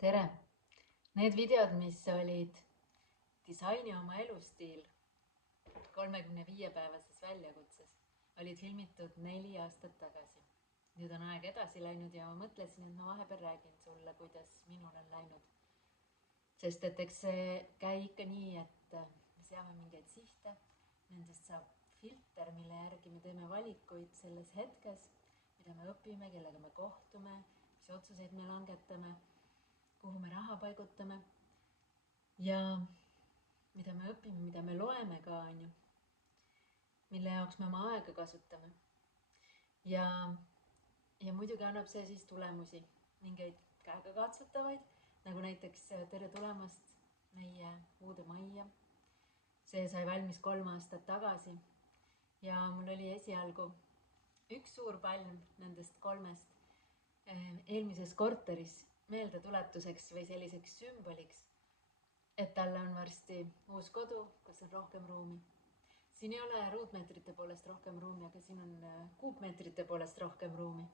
tere! Need videod, mis olid disaini oma elustiil 35-päevases väljakutses, olid filmitud 4 aastat tagasi. Nüüd on aeg edasi läinud ja ma mõtlesin, et ma vahepeal räägin sulle, kuidas minul on läinud. Sest et eks see käi ikka nii, et me seame mingeid sihte, nendest saab filter, mille järgi me teeme valikuid selles hetkes, mida me õpime, kellega me kohtume, mis otsuseid me langetame, kuhu me raha paigutame ja mida me õpime, mida me loeme ka, on ju, mille jaoks me oma aega kasutame. Ja muidugi annab see siis tulemusi, mingeid käega katsutavaid, nagu näiteks tere tulemast meie uude majja. See sai valmis 3 aastat tagasi ja mul oli esialgu üks suur palm nendest 3 eelmises korteris meeldetuletuseks või selliseks sümboliks, et talle on varsti uus kodu, kus on rohkem ruumi. Siin ei ole ruutmeetrite poolest rohkem ruumi, aga siin on kuupmeetrite poolest rohkem ruumi.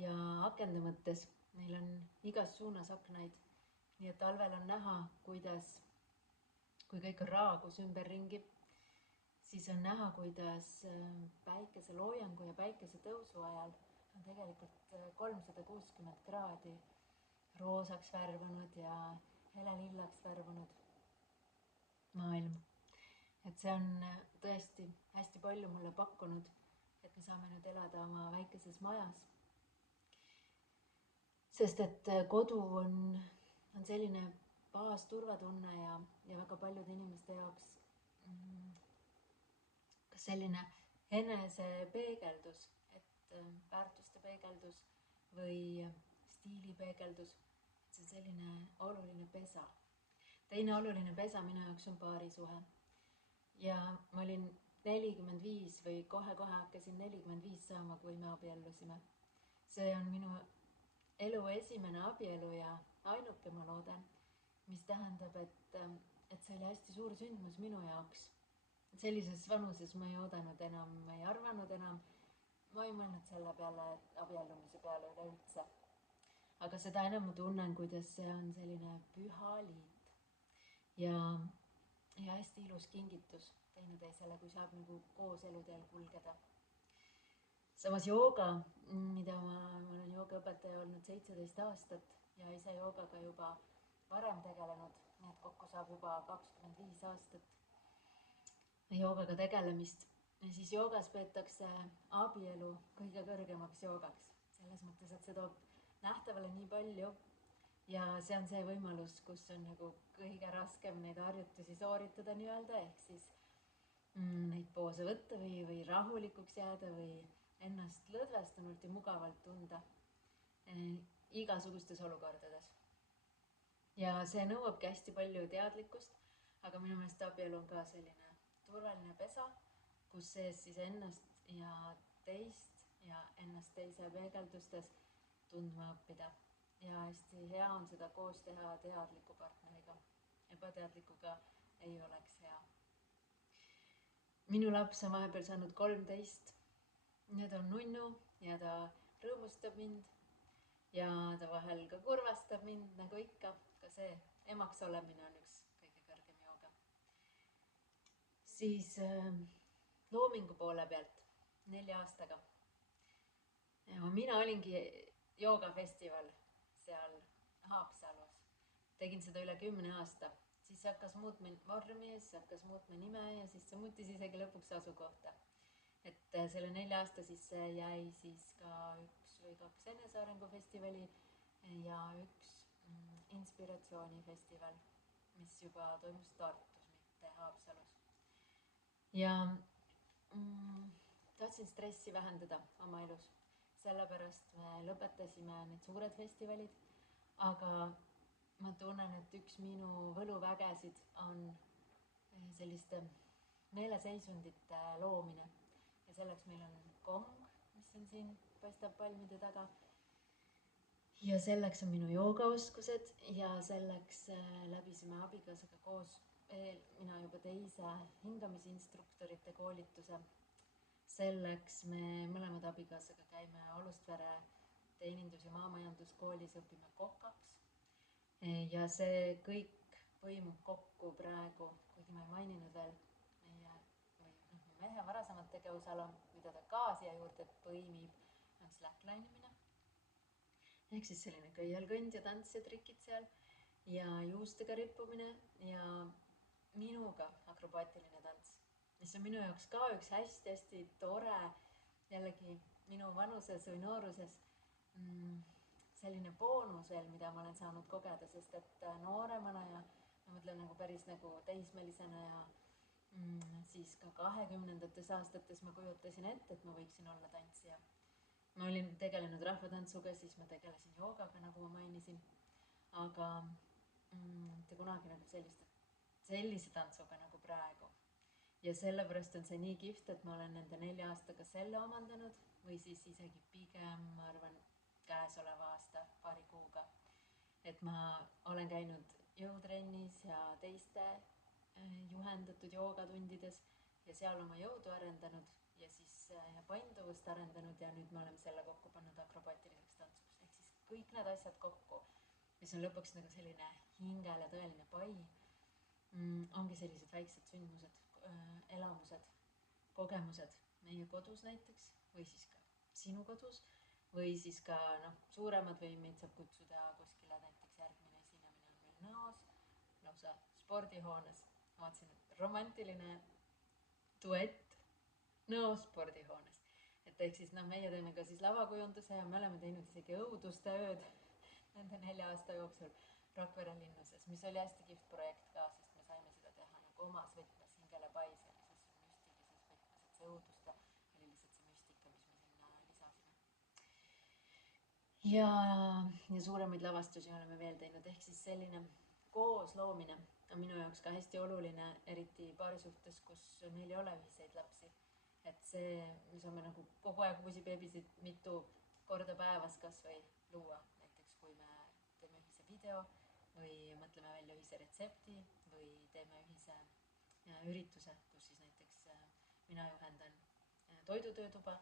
Ja akende mõttes neil on igas suunas aknaid, nii et talvel on näha, kui kõik on raagus ümberringi, siis on näha, kuidas päikese loojangu ja päikese tõusu ajal on tegelikult 360 kraadi roosaks värvanud ja helelillaks värvanud maailm. Et see on tõesti hästi palju mulle pakkunud, et me saame nüüd elada oma väikeses majas. Sest et kodu on selline baasturvatunne ja väga paljude inimeste jaoks kas selline enese peegeldus, et väärtuste peegeldus või stiili peegeldus, et see on selline oluline pesa. Teine oluline pesa minu jaoks on paarisuhe. Ja ma olin 45 või kohe hakkasin 45 saama, kui me abiellusime. See on minu elu esimene abielu ja ainuke, ma loodan, mis tähendab, et see oli hästi suur sündmus minu jaoks. Sellises vanuses ma ei oodanud enam, ma ei arvanud enam, ma ei mõelnud selle peale, abiellumise peale üleüldse. Aga seda enam ma tunnen, kuidas see on selline püha liit ja hästi ilus kingitus teineteisele, kui saab nagu koos eluteel kulgeda. Samas jooga, mida ma olen joogaõpetaja olnud 17 aastat ja ise joogaga juba varem tegelenud, nii et kokku saab juba 25 aastat joogaga tegelemist. Ja siis joogas peetakse abielu kõige kõrgemaks joogaks. Selles mõttes, et see toob nähtavale nii palju ja see on see võimalus, kus on nagu kõige raskem neid harjutusi sooritada nii-öelda, ehk siis neid poose võtta või rahulikuks jääda või ennast lõdvestunult ja mugavalt tunda igasugustes olukordades. Ja see nõuabki hästi palju teadlikkust, aga minu meelest abielu on ka selline turvaline pesa, kus sees siis ennast ja teist ja ennast teise peegeldustes tundma õppida. Ja hästi hea on seda koos teha teadliku partneriga. Ebateadlikuga ei oleks hea. Minu laps on vahepeal saanud 13. Ja ta on nunnu ja ta rõõmustab mind ja ta vahel ka kurvastab mind, nagu ikka. Ka see emaks olemine on üks kõige kõrgem jooga. Siis loomingu poole pealt 4 aastaga. Ja mina olingi joogafestival seal Haapsalus. Tegin seda üle 10 aasta. Siis hakkas muutma vormi, siis hakkas muutma nime ja siis see muutis isegi lõpuks asukohta. Et selle 4 aasta sisse jäi siis ka 1 või 2 enesearengufestivali ja 1 inspiratsioonifestival, mis juba toimus Tartus, mitte Haapsalus. Ja tahtsin stressi vähendada oma elus. Sellepärast me lõpetasime need suured festivalid, aga ma tunnen, et üks minu võluvägesid on selliste meeleseisundite loomine. Ja selleks meil on kong, mis on siin, paistab palmide taga. Ja selleks on minu joogaoskused ja selleks läbisime abikaasaga koos mina juba teise hingamisinstruktorite koolituse. Selleks me mõlemad abikaasaga käime Olustvere teenindus- ja maamajanduskoolis, õpime kokaks. ja see kõik põimub kokku praegu, kuigi ma ei maininud veel meie või mu mehe varasemat tegevusala, mida ta ka siia juurde põimib, on slackline imine. Ehk siis selline köielkõnd ja tants ja trikid seal ja juustega rippumine ja minuga akrobaatiline tants, mis on minu jaoks ka üks hästi-hästi tore, jällegi minu vanuses või nooruses selline boonus veel, mida ma olen saanud kogeda, sest et nooremana ja ma mõtlen nagu päris nagu teismelisena ja siis ka 20. aastates ma kujutasin ette, et ma võiksin olla tantsija. Ma olin tegelenud rahvatantsuga, siis ma tegelesin joogaga, nagu ma mainisin, aga mitte kunagi nagu sellise tantsuga nagu praegu. Ja sellepärast on see nii kihvt, et ma olen nende 4 aastaga selle omandanud või siis isegi pigem, ma arvan, käesoleva aasta paari kuuga. Et ma olen käinud jõutrennis ja teiste juhendatud joogatundides ja seal oma jõudu arendanud ja siis ja painduvust arendanud ja nüüd me oleme selle kokku pannud akrobaatiliseks tantsuks. Ehk siis kõik need asjad kokku, mis on lõpuks nagu selline hingele tõeline pai, ongi sellised väiksed sündmused, elamused, kogemused meie kodus näiteks või siis ka sinu kodus või siis ka suuremad või meid saab kutsuda kuskile, näiteks järgmine esinemine on meil Nõos, lausa spordihoones. Vaatasin, romantiline duett Nõo spordihoones. Et ehk siis meie teeme ka siis lavakujunduse ja me oleme teinud isegi õuduste ööd nende 4 aasta jooksul Rakvere linnuses, mis oli hästi kihvt projekt ka, sest me saime seda teha nagu omas võtmes, hingele pai sellises müstilises võtmes, et see õuduste oli lihtsalt see müstika, mis me sinna lisasime. Ja suuremaid lavastusi oleme veel teinud, ehk siis selline koosloomine on minu jaoks ka hästi oluline, eriti paari suhtes, kus meil ei ole ühiseid lapsi. Et see, me saame nagu kogu aeg uusi beebisid mitu korda päevas kas või luua, näiteks kui me teeme ühise video või mõtleme välja ühise retsepti või teeme ühise ürituse, kus siis näiteks mina juhendan toidutöötuba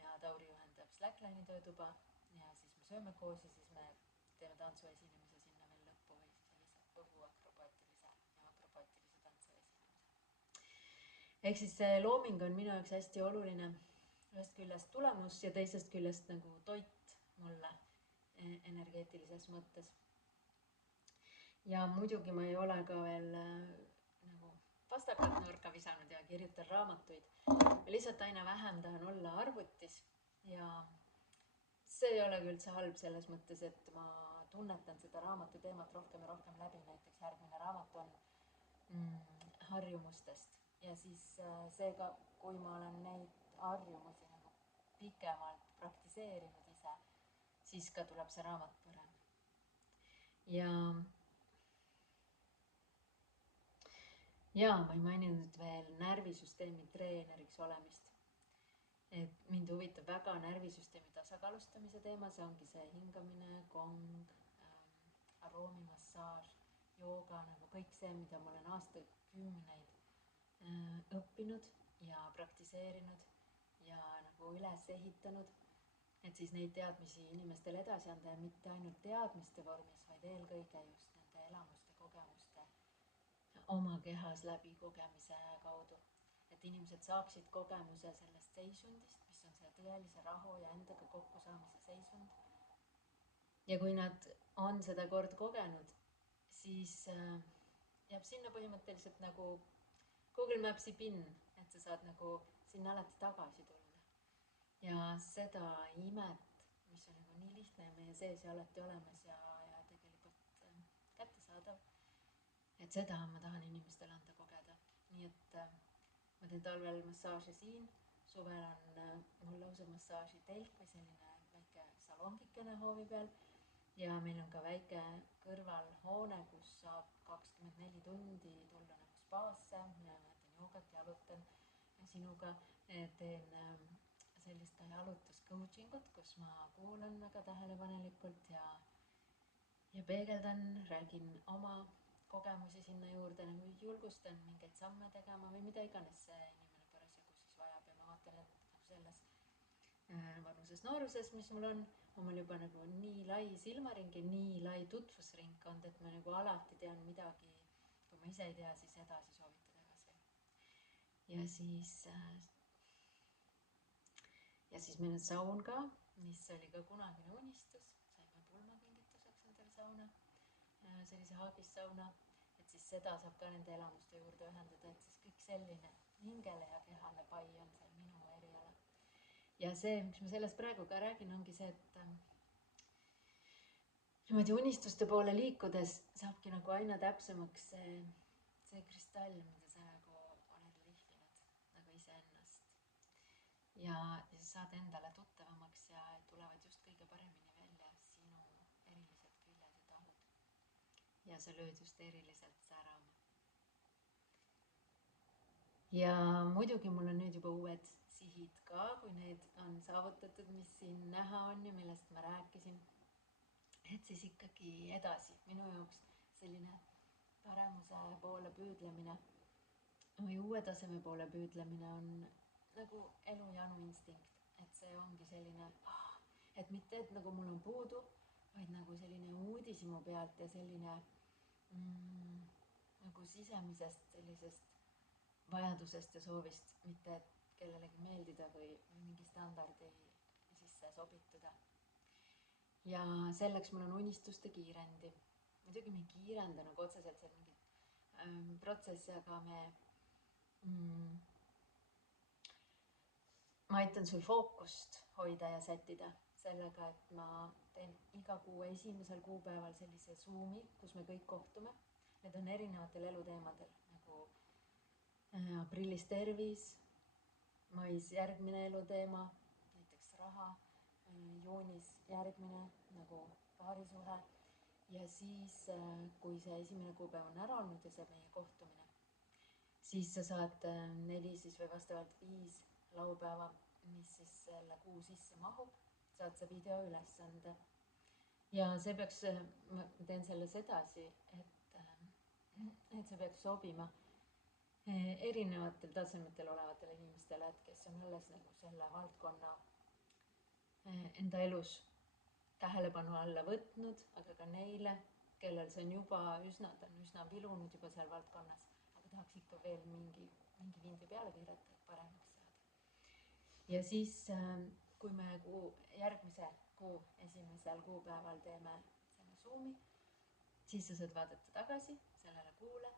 ja Tauri juhendab slackline'i töötuba ja siis me sööme koos ja siis me teeme tantsuesinemise sinna veel lõppu või sellise õhuakrobaatilise ja akrobaatilise tantsuesinemise. Ehk siis see looming on minu jaoks hästi oluline, ühest küljest tulemus ja teisest küljest nagu toit mulle energeetilises mõttes. Ja muidugi ma ei ole ka veel nagu pastakat nurka visanud ja kirjutan raamatuid. Ma lihtsalt aina vähem tahan olla arvutis ja see ei ole küll üldse halb selles mõttes, et ma tunnetan seda raamatu teemat rohkem ja rohkem läbi. Näiteks järgmine raamat on harjumustest ja siis seega, kui ma olen neid harjumusi nagu pikemalt praktiseerinud ise, siis ka tuleb see raamat parem. Ja ma ei maininud veel närvisüsteemi treeneriks olemist. Et mind huvitab väga närvisüsteemi tasakaalustamise teema, see ongi see hingamine, kong, aroomimassaaž, jooga, nagu kõik see, mida ma olen aastakümneid õppinud ja praktiseerinud ja nagu üles ehitanud. Et siis neid teadmisi inimestele edasi anda ja mitte ainult teadmiste vormis, vaid eelkõige just nende elamuste, kogemuste oma kehas läbi kogemise kaudu. Et inimesed saaksid kogemuse sellest seisundist, mis on selle tõelise rahu ja endaga kokkusaamise seisund. Ja kui nad on seda kord kogenud, siis jääb sinna põhimõtteliselt nagu Google Maps'i PIN, et sa saad nagu sinna alati tagasi tulla. Ja seda imet, mis on nagu nii lihtne ja meie sees ja alati olemas ja tegelikult kättesaadav, et seda ma tahan inimestele anda kogeda. Nii et ma teen talvel massaaži siin, suvel on mul lausa massaaži telk või selline väike salongikene hoovi peal ja meil on ka väike kõrvalhoone, kus saab 24 tundi tulla nagu spaasse ja teen joogat, jalutan sinuga, teen sellist ka jalutuscoachingut, kus ma kuulan väga tähelepanelikult ja peegeldan, räägin oma kogemusi sinna juurde, nagu julgustan mingeid samme tegema või mida iganes see inimene parasjagu siis vajab ja ma vaatan, et nagu selles vanuses nooruses, mis mul on on mul juba nagu nii lai silmaring ja nii lai tutvusringkond, et ma nagu alati tean midagi, kui ma ise ei tea, siis edasi soovitada ka seal. Ja siis meil on saun ka, mis oli ka kunagine unistus, saime pulmakingituseks endale sauna, sellise haagissauna, et siis seda saab ka nende elamuste juurde ühendada, et siis kõik selline hingele ja kehale pai on see minu eriala. Ja see, miks ma sellest praegu ka räägin, ongi see, et niimoodi unistuste poole liikudes saabki nagu aina täpsemaks see kristall, mida sa nagu oled lihvinud nagu iseennast. Ja sa saad endale tuttavamaks ja tulevad just kõige paremini välja sinu erilised küljed ja tahud. Ja sa lööd just eriliselt särama. Ja muidugi mul on nüüd juba uued sihid ka, kui need on saavutatud, mis siin näha on ja millest ma rääkisin. Et siis ikkagi edasi minu jaoks selline paremuse poole püüdlemine või uue taseme poole püüdlemine on nagu elujanu instinkt, et see ongi selline, et mitte, et nagu mul on puudu, vaid nagu selline uudishimu pealt ja selline nagu sisemisest sellisest vajadusest ja soovist, mitte et kellelegi meeldida või mingi standardi sisse sobituda. Ja selleks mul on unistuste kiirendi. Muidugi me ei kiirenda nagu otseselt seal mingit protsessi, aga ma aitan sul fookust hoida ja sättida sellega, et ma teen iga kuu esimesel kuupäeval sellise Zoomi, kus me kõik kohtume. Need on erinevatel eluteemadel, nagu aprillis tervis, mais järgmine eluteema, näiteks raha, juunis järgmine nagu paarisuhe ja siis, kui see esimene kuupäev on ära olnud ja see meie kohtumine, siis sa saad 4 siis või vastavalt 5 laupäeva, mis siis selle kuu sisse mahub, saad sa videoülesande. Ja see peaks, ma teen selles edasi, et see peaks sobima erinevatel tasemetel olevatele inimestele, et kes on alles nagu selle valdkonna enda elus tähelepanu alla võtnud, aga ka neile, kellel see on juba ta on üsna vilunud juba seal valdkonnas, aga tahaks ikka veel mingi vindi peale keerata, et paremaks saada. Ja siis, kui me järgmise kuu esimesel kuupäeval teeme selle Zoomi, siis sa saad vaadata tagasi sellele kuule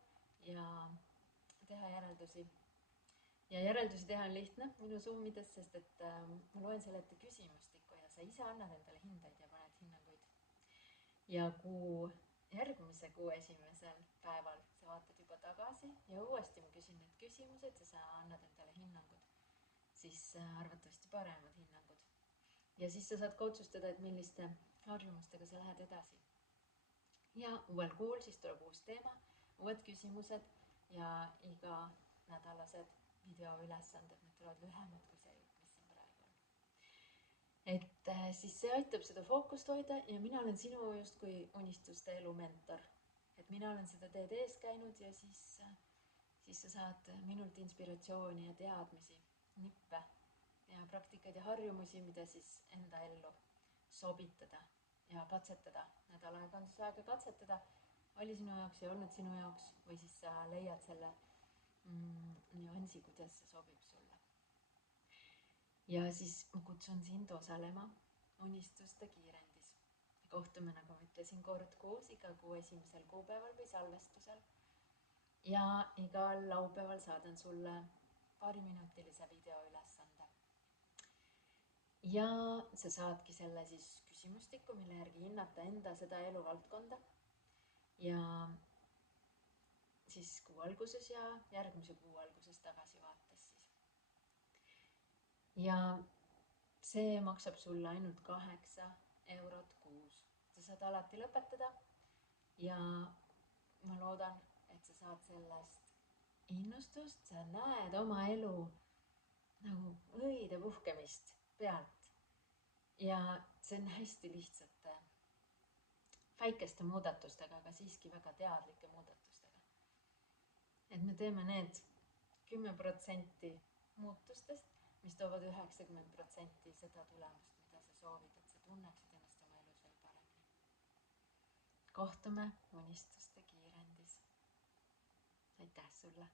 ja teha järeldusi. Ja järeldusi teha on lihtne minu Zoomides, sest et ma loen selle ette küsimustikku ja sa ise annad endale hindeid ja paned hinnanguid. Ja järgmise kuu esimesel päeval sa vaatad juba tagasi ja uuesti ma küsin need küsimused ja sa annad endale hinnangud, siis arvatavasti paremad hinnangud. Ja siis sa saad ka otsustada, et milliste harjumustega sa lähed edasi. Ja uuel kuul siis tuleb uus teema, uued küsimused ja iga nädalased videoülesanded, need tulevad lühemad kui see, mis siin praegu on. Et siis see aitab seda fookust hoida ja mina olen sinu justkui unistuste elu mentor. Et mina olen seda teed ees käinud ja siis sa saad minult inspiratsiooni ja teadmisi, nippe ja praktikaid ja harjumusi, mida siis enda ellu sobitada ja katsetada. Nädal aega on siis aega katsetada, oli sinu jaoks ja olnud sinu jaoks või siis sa leiad selle nüansi, kuidas see sobib sulle. Ja siis ma kutsun sind osalema unistuste kiirendis. Kohtume, nagu ma ütlesin, kord kuus, iga kuu esimesel kuupäeval või salvestusel. Ja igal laupäeval saadan sulle 2-minutilise videoülesande. Ja sa saadki selle siis küsimustikku, mille järgi hinnata enda seda eluvaldkonda. Ja siis kuu alguses ja järgmise kuu alguses tagasivaates siis. Ja see maksab sulle ainult 8 eurot kuus. Sa saad alati lõpetada ja ma loodan, et sa saad sellest innustust, sa näed oma elu nagu õide puhkemist pealt. Ja see on hästi lihtsate, väikeste muudatustega, aga siiski väga teadlike muudatustega. Et me teeme need 10% muutustest, mis toovad 90% seda tulemust, mida sa soovid, et sa tunneksid kohtume unistuste kiirendis. aitäh sulle!